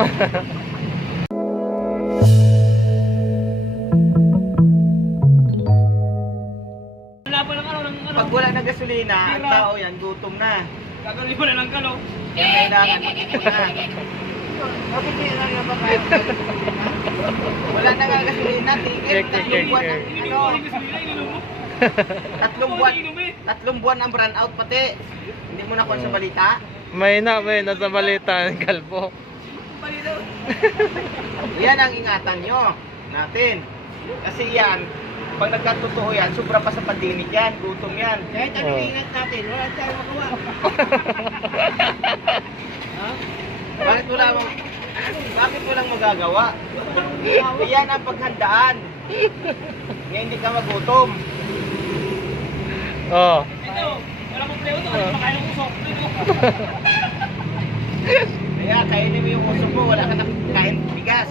Pag wala ng gasolina, ang tao yan, gutom na. Gagawin mo na lang kalo. Kailangan mag-ipon na. Bakit kailangan na ba kayo? Wala na nga gasolina, tigil. Tatlong buwan ang brand out pati. Hindi mo nakuha sa balita? May na sa balita ng kalbo. Yan ang ingatan nyo natin. Kasi yan, pag nagkatotoo yan, sobra pa sa pandemic yan, gutom yan. Kahit ano ingat natin, wala tayong magawa. Bakit walang magagawa? Yan ang paghandaan. Na hindi ka magutom. Oh. Ito, wala mong pleo ito. Makain ng usok. Kaya kainin mo yung usok mo, wala ka na kain bigas.